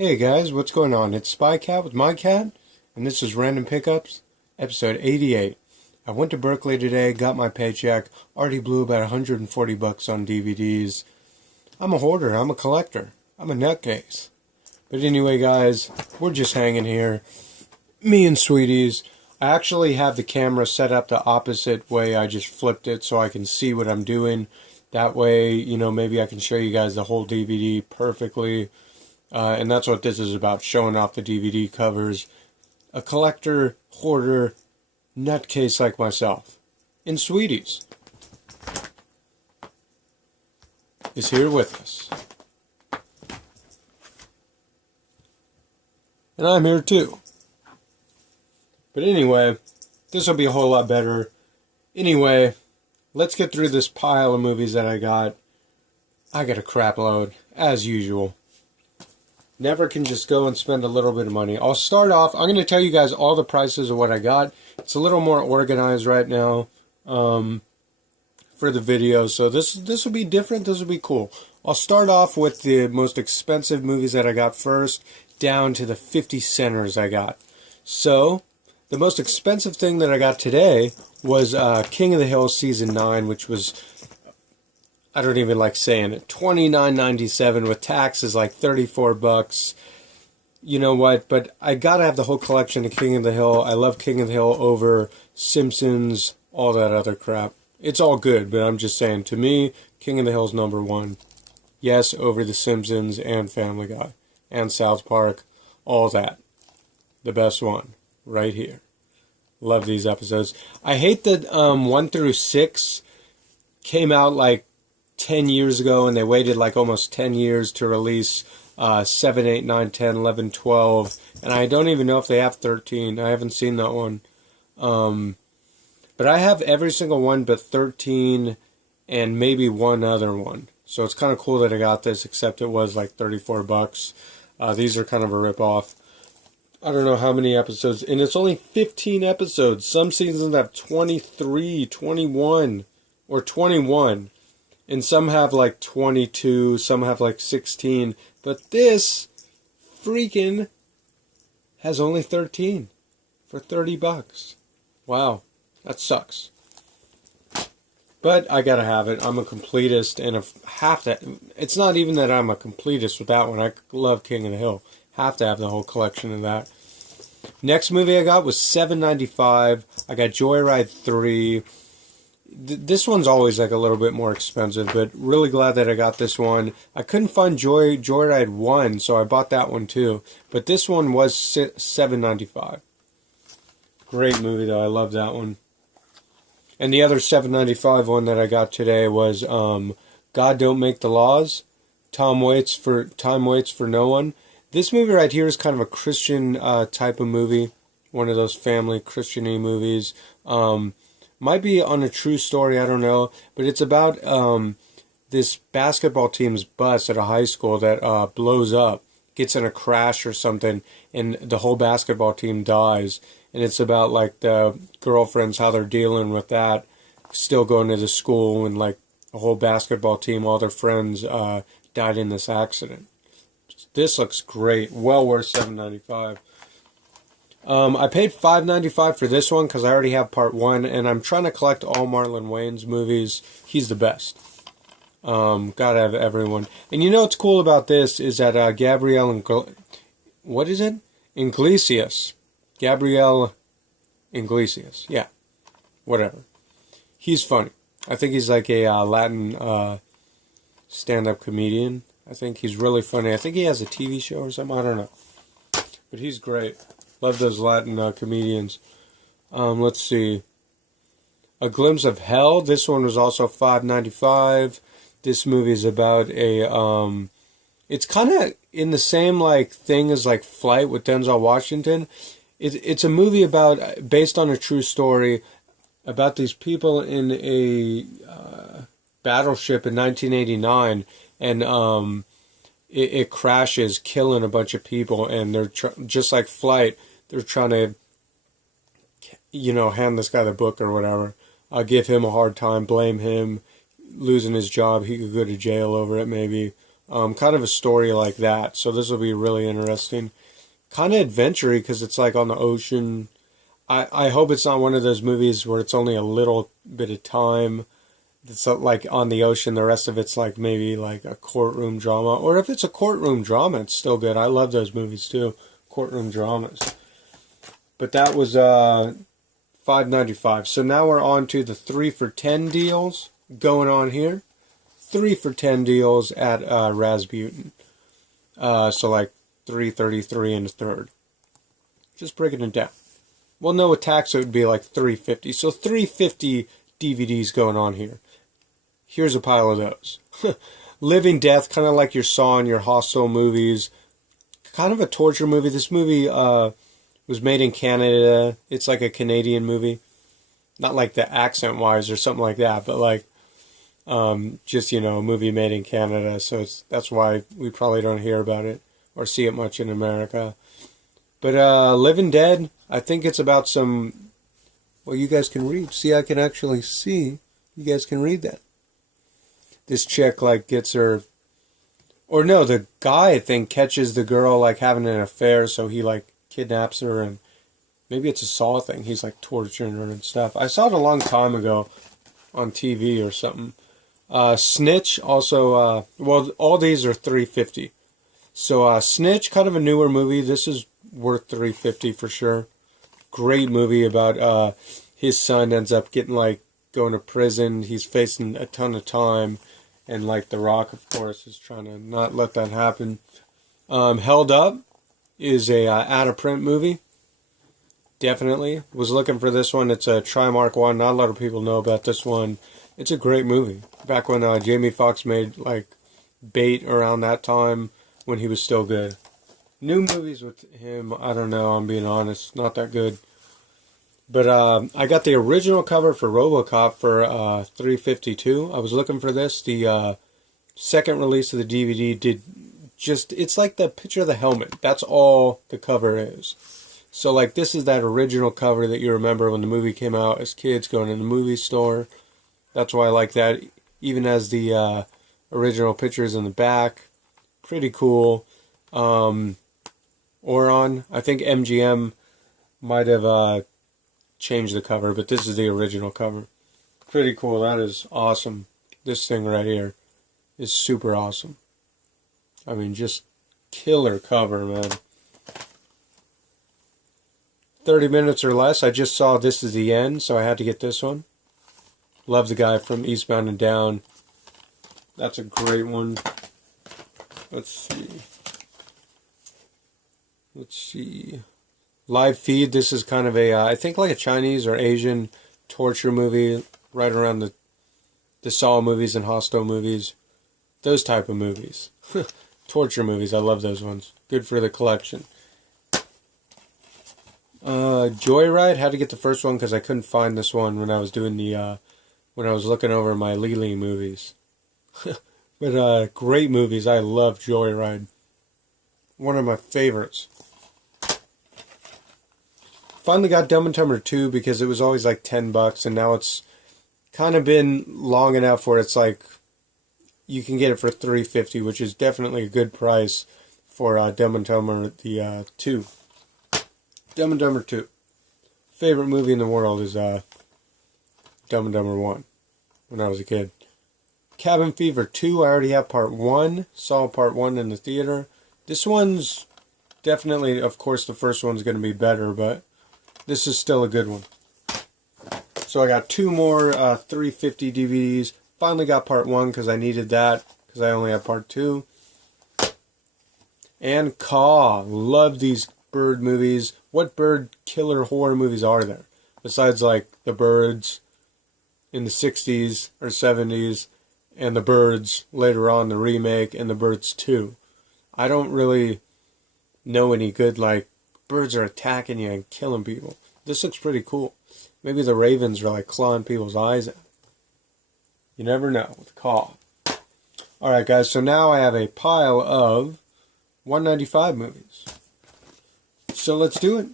Hey guys, what's going on? It's Spy Cat with my cat, and this is Random Pickups, episode 88. I went to Berkeley today, got my paycheck, already blew about 140 bucks on DVDs. I'm a hoarder, I'm a collector, I'm a nutcase. But anyway, guys, we're just hanging here. Me and Sweeties. I actually have the camera set up the opposite way. I just flipped it so I can see what I'm doing. That way, maybe I can show you guys the whole DVD perfectly. And that's what this is about, showing off the DVD covers. A collector, hoarder, nutcase like myself. And Sweeties is here with us. And I'm here too. But anyway, this will be a whole lot better. Anyway, let's get through this pile of movies that I got. I got a crap load, as usual. Never can just go and spend a little bit of money. I'll start off, I'm going to tell you guys all the prices of what I got. It's a little more organized right now for the video. So this will be different. This will be cool. I'll start off with the most expensive movies that I got first, down to the 50 centers I got. So the most expensive thing that I got today was King of the Hill Season 9, which was, I don't even like saying it, $29.97 with taxes, like 34 bucks. You know what? But I gotta have the whole collection of King of the Hill. I love King of the Hill over Simpsons, all that other crap. It's all good, but I'm just saying, to me, King of the Hill's number one. Yes, over The Simpsons and Family Guy and South Park, all that. The best one, right here. Love these episodes. I hate that 1 through 6 came out like 10 years ago, and they waited like almost 10 years to release 7, 8, 9, 10, 11, 12, and I don't even know if they have 13. I haven't seen that one. But I have every single one but 13 and maybe one other one. So it's kind of cool that I got this, except it was like 34 bucks. These are kind of a rip-off. I don't know how many episodes, and it's only 15 episodes. Some seasons have 23, 21, or 21. And some have like 22, some have like 16. But this freaking has only 13 for 30 bucks. Wow, that sucks. But I gotta have it. I'm a completist, and have to. It's not even that I'm a completist with that one. I love King of the Hill. Have to have the whole collection of that. Next movie I got was $7.95. I got Joyride 3. This one's always like a little bit more expensive, but really glad that I got this one. I couldn't find Joyride 1, so I bought that one too. But this one was $7.95. Great movie though, I love that one. And the other $7.95 one that I got today was God Don't Make the Laws. Time Waits for No One. This movie right here is kind of a Christian type of movie. One of those family Christian-y movies. Might be on a true story, I don't know. But it's about this basketball team's bus at a high school that blows up. Gets in a crash or something, and the whole basketball team dies. And it's about like the girlfriends, how they're dealing with that. Still going to the school, and like the whole basketball team, all their friends died in this accident. This looks great. Well worth $7.95. I paid $5.95 for this one because I already have part 1, and I'm trying to collect all Marlon Wayans movies. He's the best. Gotta have everyone. And you know what's cool about this is that Gabriel what is it? Iglesias. Gabriel Iglesias. Yeah. Whatever. He's funny. I think he's like a Latin stand-up comedian. I think he's really funny. I think he has a TV show or something. I don't know. But he's great. Love those Latin comedians. Let's see. A Glimpse of Hell. This one was also $5.95. This movie is about a... it's kind of in the same like thing as like Flight with Denzel Washington. It's a movie based on a true story about these people in a battleship in 1989, and it crashes, killing a bunch of people, and they're just like Flight. They're trying to, hand this guy the book or whatever. Give him a hard time, blame him, losing his job. He could go to jail over it maybe. Kind of a story like that. So this will be really interesting. Kind of adventure-y because it's like on the ocean. I hope it's not one of those movies where it's only a little bit of time. It's like on the ocean. The rest of it's like maybe like a courtroom drama. Or if it's a courtroom drama, it's still good. I love those movies too. Courtroom dramas. But that was $5.95. So now we're on to the 3 for $10 deals going on here. 3 for $10 deals at Rasputin. So like $3.33 and a third. Just breaking it down. Well, no, with tax it would be like $3.50. So $3.50 DVDs going on here. Here's a pile of those. Living Death, kind of like your Saw and your Hostel movies. Kind of a torture movie. This movie was made in Canada. It's like a Canadian movie. Not like the accent-wise or something like that, but like just, you know, a movie made in Canada. So that's why we probably don't hear about it or see it much in America. But Living Dead, I think it's about some... Well, you guys can read. See, I can actually see. You guys can read that. This chick, like, gets her... Or no, the guy, I think, catches the girl, like, having an affair, so he, like, kidnaps her, and maybe it's a Saw thing. He's, like, torturing her and stuff. I saw it a long time ago on TV or something. Snitch, also, well, all these are $3.50. So, Snitch, kind of a newer movie. This is worth $3.50 for sure. Great movie about his son ends up getting, like, going to prison. He's facing a ton of time. And, like, The Rock, of course, is trying to not let that happen. Held Up is a out-of-print movie. Definitely. Was looking for this one. It's a Trimark one. Not a lot of people know about this one. It's a great movie. Back when Jamie Foxx made, like, Bait around that time when he was still good. New movies with him, I don't know, I'm being honest, not that good. But I got the original cover for RoboCop for $3.52. I was looking for this. The second release of the DVD did just... It's like the picture of the helmet. That's all the cover is. So, like, this is that original cover that you remember when the movie came out as kids going in the movie store. That's why I like that. Even as the original pictures in the back. Pretty cool. Oron, I think MGM might have... changed the cover, but this is the original cover. Pretty cool. That is awesome. This thing right here is super awesome. I mean, just killer cover, man. 30 minutes or less. I just saw This Is the End, so I had to get this one. Love the guy from Eastbound and Down. That's a great one. Let's see. Live Feed, this is kind of a, I think like a Chinese or Asian torture movie, right around the Saw movies and Hostel movies. Those type of movies. Torture movies, I love those ones. Good for the collection. Joyride, had to get the first one because I couldn't find this one when I was doing the, when I was looking over my Lily movies. But great movies, I love Joyride. One of my favorites. Finally got Dumb and Dumber 2 because it was always like $10 and now it's kind of been long enough where it's like you can get it for $3.50, which is definitely a good price for Dumb and Dumber 2. Dumb and Dumber 2. Favorite movie in the world is Dumb and Dumber 1 when I was a kid. Cabin Fever 2, I already have part 1. Saw part 1 in the theater. This one's definitely, of course, the first one's going to be better, but this is still a good one. So I got 2 more $3.50 DVDs. Finally got part 1 because I needed that because I only have part 2. And Caw. Love these bird movies. What bird killer horror movies are there? Besides like The Birds in the 60s or 70s and The Birds later on, the remake, and The Birds 2. I don't really know any good like birds are attacking you and killing people. This looks pretty cool. Maybe the ravens are like clawing people's eyes out. You never know with Caw. Alright guys, so now I have a pile of $1.95 movies. So let's do it.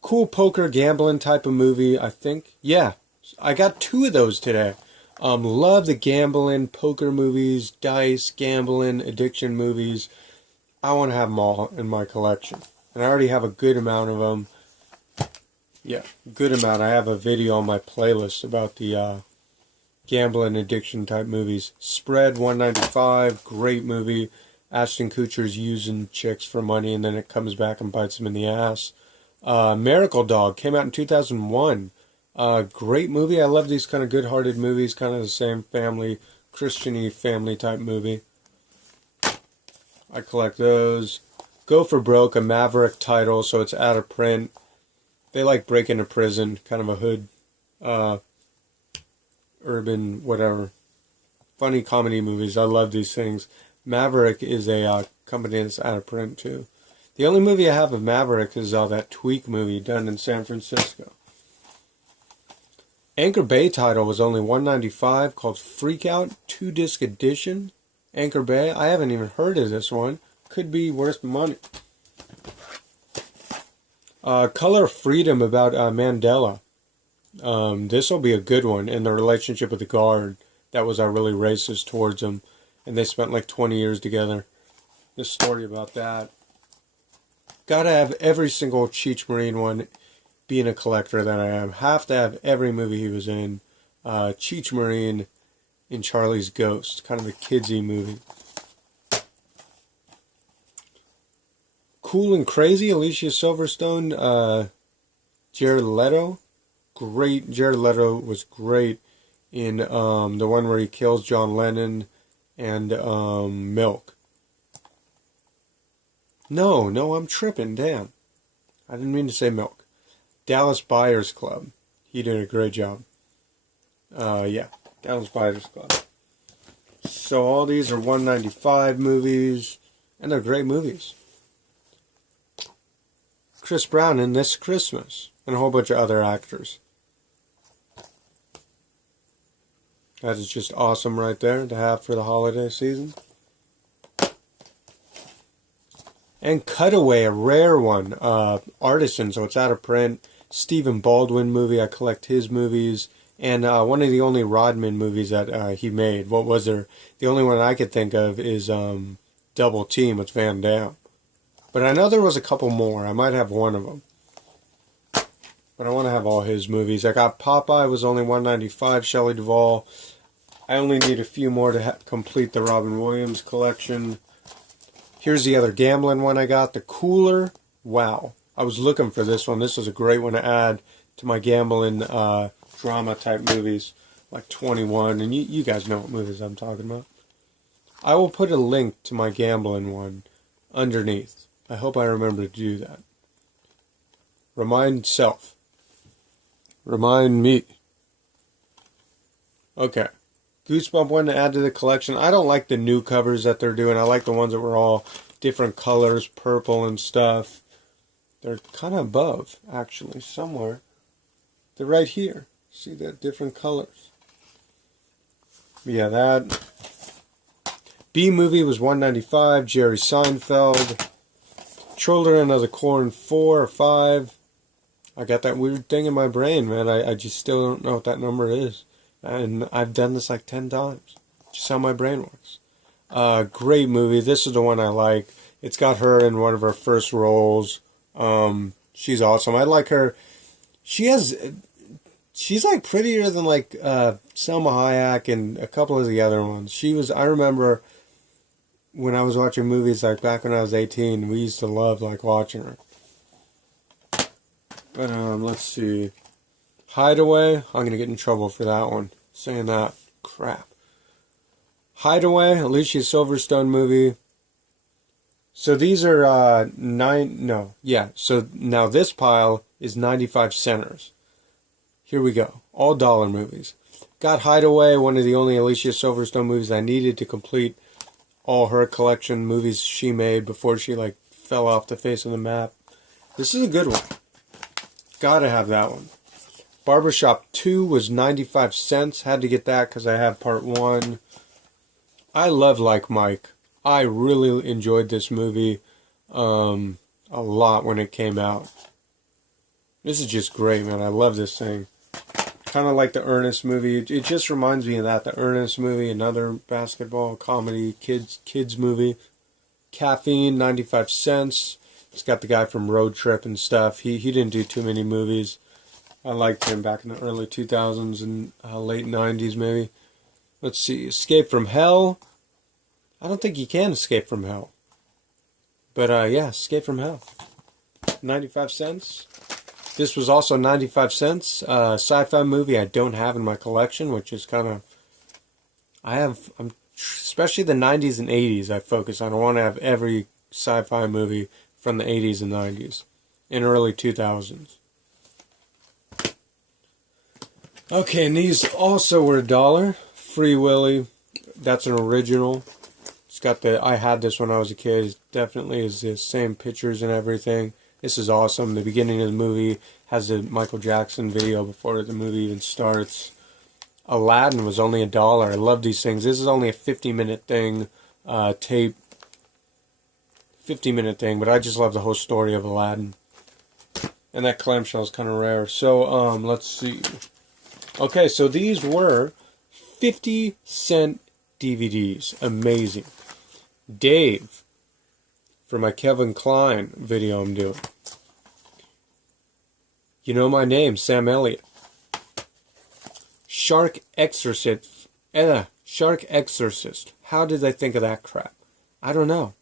Cool poker gambling type of movie, I think. Yeah, I got 2 of those today. Love the gambling, poker movies, dice, gambling, addiction movies. I want to have them all in my collection. And I already have a good amount of them. Yeah, good amount. I have a video on my playlist about the gambling addiction type movies. Spread 195, great movie. Ashton Kutcher's using chicks for money and then it comes back and bites him in the ass. Miracle Dog came out in 2001. Great movie. I love these kind of good-hearted movies, kind of the same family, Christian-y family type movie. I collect those. Go for Broke, a Maverick title, so it's out of print. They like break into prison, kind of a hood, urban, whatever. Funny comedy movies. I love these things. Maverick is a company that's out of print too. The only movie I have of Maverick is that Tweak movie done in San Francisco. Anchor Bay title was only $195, called Freak Out 2-disc edition. Anchor Bay. I haven't even heard of this one. Could be worth money. Color Freedom about Mandela. This will be a good one. In the relationship with the guard that was really racist towards him. And they spent like 20 years together. This story about that. Gotta have every single Cheech Marine one, being a collector that I am. Have to have every movie he was in. Cheech Marine in Charlie's Ghost. Kind of a kidsy movie. Cool and Crazy, Alicia Silverstone, Jared Leto. Great. Jared Leto was great in the one where he kills John Lennon and Milk. No, I'm tripping, damn. I didn't mean to say Milk. Dallas Buyers Club. He did a great job. Yeah, Dallas Buyers Club. So all these are $195 movies, and they're great movies. Chris Brown in This Christmas, and a whole bunch of other actors. That is just awesome right there to have for the holiday season. And Cutaway, a rare one. Artisan, so it's out of print. Stephen Baldwin movie, I collect his movies. And one of the only Rodman movies that he made. What was there? The only one I could think of is Double Team with Van Damme. But I know there was a couple more. I might have one of them. But I want to have all his movies. I got Popeye, was only $195. Shelley Duvall. I only need a few more to complete the Robin Williams collection. Here's the other gambling one I got. The Cooler. Wow. I was looking for this one. This is a great one to add to my gambling drama type movies. Like 21. And you guys know what movies I'm talking about. I will put a link to my gambling one underneath. I hope I remember to do that. Remind self. Remind me. Okay. Goosebump one to add to the collection. I don't like the new covers that they're doing. I like the ones that were all different colors, purple and stuff. They're kind of above, actually, somewhere. They're right here. See that different colors. Yeah, that. B-Movie was $195. Jerry Seinfeld. Children of the Corn 4 or 5. I got that weird thing in my brain, man. I just still don't know what that number is. And I've done this like 10 times. Just how my brain works. Great movie. This is the one I like. It's got her in one of her first roles. She's awesome. I like her. She's like prettier than like Selma Hayek and a couple of the other ones. I remember when I was watching movies, like back when I was 18, we used to love like watching her. But let's see. Hideaway. I'm gonna get in trouble for that one. Saying that crap. Hideaway, Alicia Silverstone movie. So these are So now this pile is 95 centers. Here we go. All dollar movies. Got Hideaway, one of the only Alicia Silverstone movies I needed to complete all her collection movies she made before she like fell off the face of the map. This is a good one. Gotta have that one. Barbershop 2 was 95 cents. Had to get that because I have part 1. I love Like Mike. I really enjoyed this movie a lot when it came out. This is just great, man. I love this thing. Kind of like the Ernest movie. It just reminds me of that. The Ernest movie, another basketball comedy, kids movie. Caffeine, 95 Cents. It's got the guy from Road Trip and stuff. He didn't do too many movies. I liked him back in the early 2000s and late 90s maybe. Let's see. Escape from Hell. I don't think you can escape from hell. But yeah, Escape from Hell. 95 cents. This was also 95 cents. Sci-fi movie I don't have in my collection, which is kind of... especially the 90s and 80s I focus on. I want to have every sci-fi movie from the 80s and 90s. And early 2000s. Okay, and these also were $1. Free Willy. That's an original. It's got the... I had this when I was a kid. It definitely is the same pictures and everything. This is awesome. The beginning of the movie has the Michael Jackson video before the movie even starts. Aladdin was only $1. I love these things. This is only a 50-minute thing, tape. 50-minute thing, but I just love the whole story of Aladdin. And that clamshell is kind of rare. So, let's see. Okay, so these were 50-cent DVDs. Amazing. Dave, for my Kevin Kline video I'm doing. You Know My Name, Sam Elliott. Shark Exorcist. Shark Exorcist. How did they think of that crap? I don't know.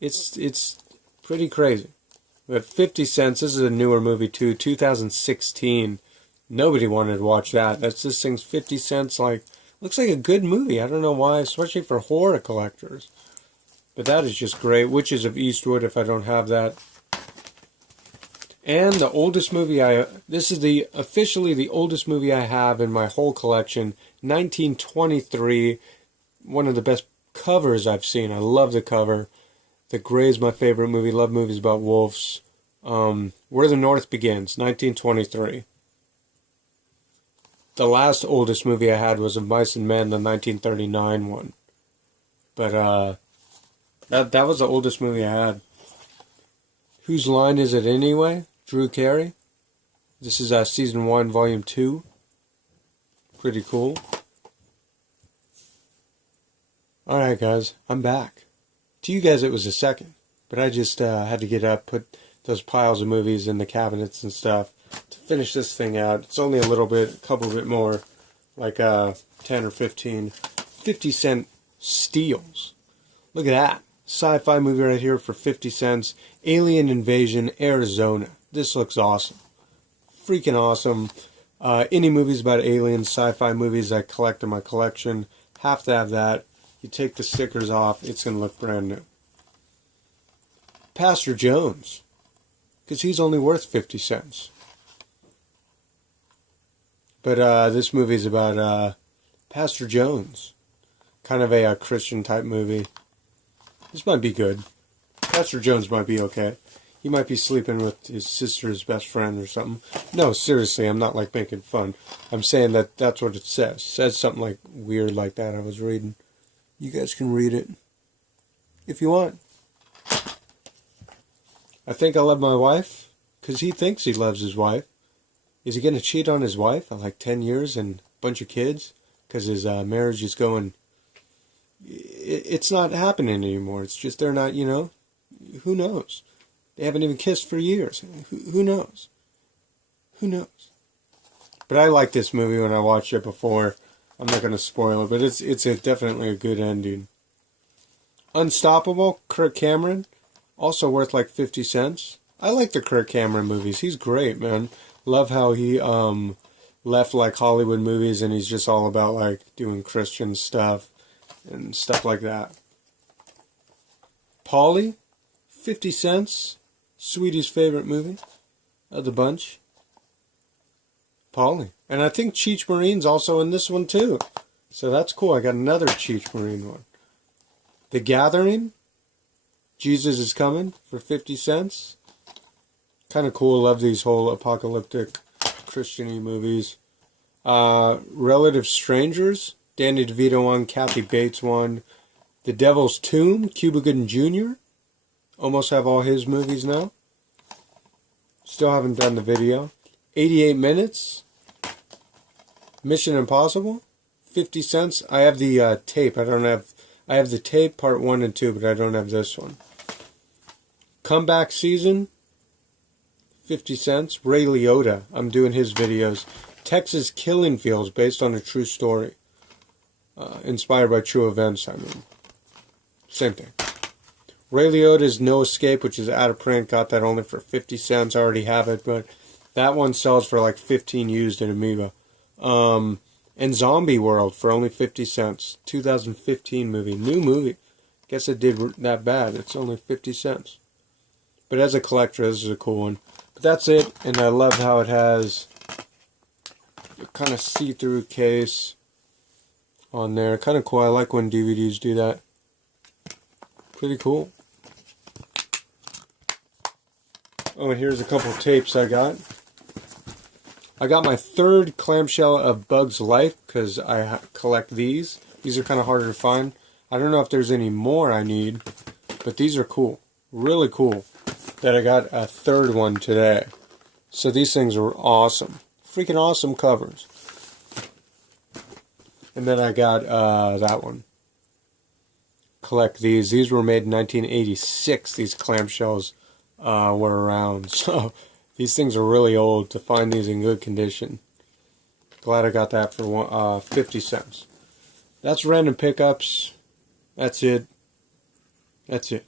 It's pretty crazy. But 50 cents, this is a newer movie too, 2016. Nobody wanted to watch that. This thing's 50 cents, like, looks like a good movie. I don't know why, especially for horror collectors. But that is just great. Witches of Eastwood, if I don't have that. And the oldest movie this is officially the oldest movie I have in my whole collection. 1923. One of the best covers I've seen. I love the cover. The Grey's my favorite movie. Love movies about wolves. Where the North Begins. 1923. The last oldest movie I had was Of Mice and Men, the 1939 one. But that was the oldest movie I had. Whose Line Is It Anyway? Drew Carey. This is Season 1, Volume 2. Pretty cool. Alright guys, I'm back. To you guys it was a second. But I just had to get up, put those piles of movies in the cabinets and stuff to finish this thing out. It's only a little bit, a couple bit more. Like 10 or 15. 50-cent steals. Look at that. Sci-fi movie right here for 50 cents. Alien Invasion, Arizona. This looks awesome. Freaking awesome. Any movies about aliens, sci-fi movies I collect in my collection, have to have that. You take the stickers off, it's going to look brand new. Pastor Jones. Because he's only worth 50 cents. But this movie is about Pastor Jones. Kind of a Christian type movie. This might be good. Pastor Jones might be okay. He might be sleeping with his sister's best friend or something. No, seriously, I'm not like making fun. I'm saying that that's what it says. It says something like weird like that I was reading. You guys can read it if you want. I think I love my wife because he thinks he loves his wife. Is he going to cheat on his wife at like 10 years and a bunch of kids? Because his marriage is going... It's not happening anymore. It's just they're not, who knows? They haven't even kissed for years. Who knows? Who knows? But I like this movie when I watched it before. I'm not going to spoil it, but it's definitely a good ending. Unstoppable, Kirk Cameron, also worth like 50 cents. I like the Kirk Cameron movies. He's great, man. Love how he left like Hollywood movies and he's just all about like doing Christian stuff and stuff like that. Polly, 50 cents. Sweetie's favorite movie of the bunch. Polly. And I think Cheech Marine's also in this one too. So that's cool. I got another Cheech Marine one. The Gathering. Jesus Is Coming for 50 cents. Kind of cool. Love these whole apocalyptic Christian-y movies. Relative Strangers. Danny DeVito one. Kathy Bates one. The Devil's Tomb. Cuba Gooding Jr. Almost have all his movies now. Still haven't done the video. 88 Minutes. Mission Impossible, 50 cents. I have the tape. I have the tape part 1 and 2, but I don't have this one. Comeback Season, 50 cents. Ray Liotta, I'm doing his videos. Texas Killing Fields, based on a true story. Inspired by true events, I mean. Same thing. Ray Liotta's No Escape, which is out of print. Got that only for 50 cents. I already have it, but that one sells for like 15 used at Amoeba. And Zombie World for only 50 cents. 2015 movie. New movie. Guess it did that bad. It's only 50 cents. But as a collector, this is a cool one. But that's it. And I love how it has a kind of see-through case on there. Kind of cool. I like when DVDs do that. Pretty cool. Oh, and here's a couple tapes I got. I got my 3rd clamshell of Bugs Life because I collect these. These are kind of harder to find. I don't know if there's any more I need, but these are cool. Really cool that I got a 3rd one today. So these things are awesome. Freaking awesome covers. And then I got that one. Collect these. These were made in 1986. These clamshells were around. So these things are really old to find these in good condition. Glad I got that for 50 cents. That's random pickups. That's it. That's it.